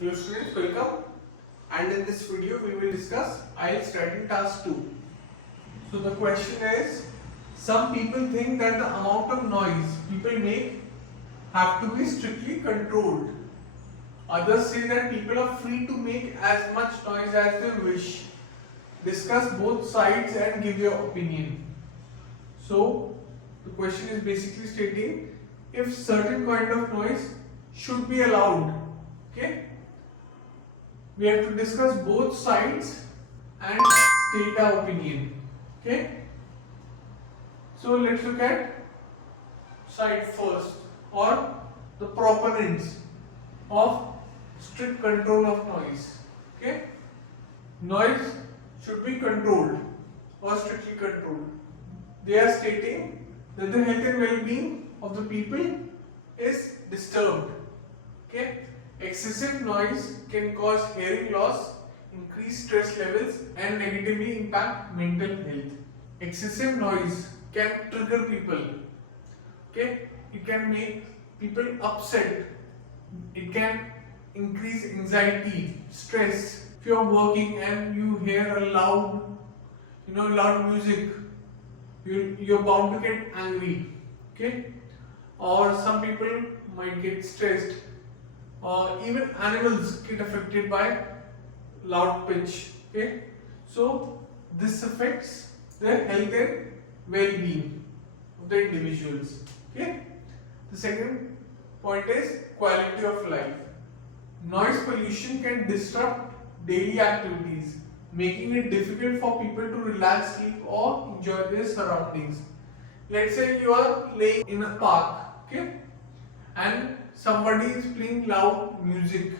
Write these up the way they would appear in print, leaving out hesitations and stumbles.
Hello students, welcome, and in this video we will discuss IELTS writing task 2. So the question is, some people think that the amount of noise people make have to be strictly controlled. Others say that people are free to make as much noise as they wish. Discuss both sides and give your opinion. So the question is basically stating if certain kind of noise should be allowed. Okay. We have to discuss both sides and state our opinion. Okay. So let's look at side first, or the proponents of strict control of noise. Okay. Noise should be controlled or strictly controlled. They are stating that the health and well-being of the people is disturbed. Okay. Excessive noise can cause hearing loss, increase stress levels, and negatively impact mental health. Excessive noise can trigger people. Okay, it can make people upset. It can increase anxiety, stress. If you are working and you hear a loud music, you're bound to get angry. Okay, or some people might get stressed. Even animals get affected by loud pitch. Okay, so this affects their health and well-being of the individuals. Okay, the second point is quality of life. Noise pollution can disrupt daily activities, making it difficult for people to relax, sleep, or enjoy their surroundings. Let's say you are laying in a park, okay, and somebody is playing loud music,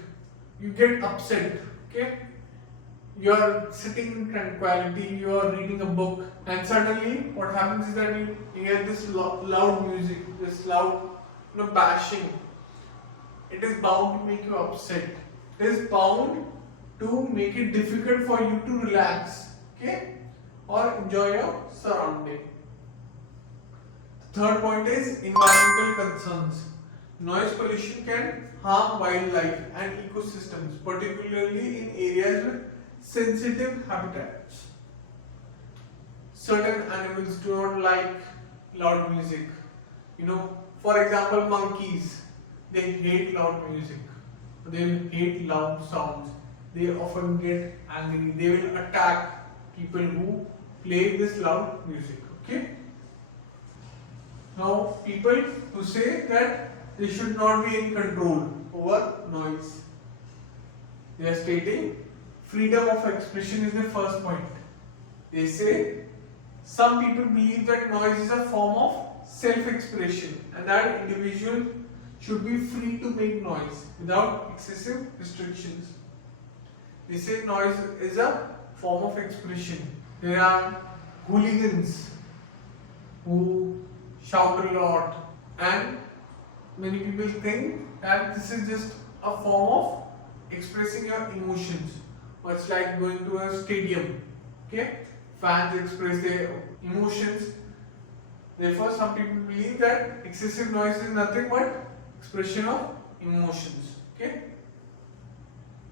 you get upset. Okay, you are sitting in tranquility, you are reading a book, and suddenly what happens is that you hear this loud music, this loud bashing. It is bound to make you upset. It is bound to make it difficult for you to relax, okay, or enjoy your surrounding. The third point is environmental concerns. Noise pollution can harm wildlife and ecosystems, particularly in areas with sensitive habitats. Certain animals do not like loud music. For example, monkeys, they hate loud music. They hate loud sounds. They often get angry. They will attack people who play this loud music. Okay. Now, people who say that there should not be any control over noise, they are stating freedom of expression is the first point. They say some people believe that noise is a form of self-expression and that individual should be free to make noise without excessive restrictions. They say noise is a form of expression. There are hooligans who shout a lot, and many people think that this is just a form of expressing your emotions. Or it's like going to a stadium. Okay, fans express their emotions. Therefore, some people believe that excessive noise is nothing but expression of emotions. Okay.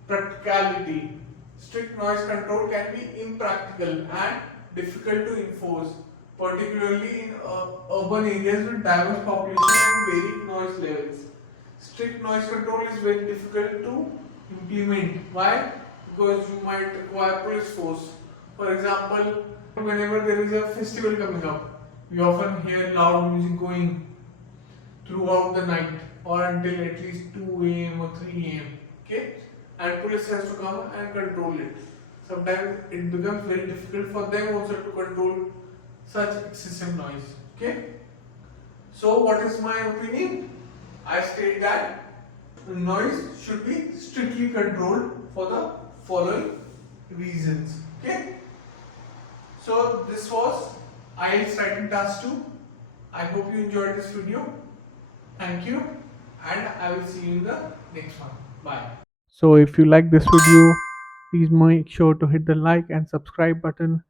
Practicality. Strict noise control can be impractical and difficult to enforce, particularly in urban areas with diverse population and varied noise levels. Strict noise control is very difficult to implement. Why? Because you might require police force. For example, whenever there is a festival coming up, we often hear loud music going throughout the night or until at least 2 a.m. or 3 a.m. Okay? And police has to come and control it. Sometimes it becomes very difficult for them also to control such excessive noise. Okay? So what is my opinion? I state that noise should be strictly controlled for the following reasons. Okay? So this was IELTS writing task 2. I hope you enjoyed this video. Thank you, and I will see you in the next one. Bye. So if you like this video, please make sure to hit the like and subscribe button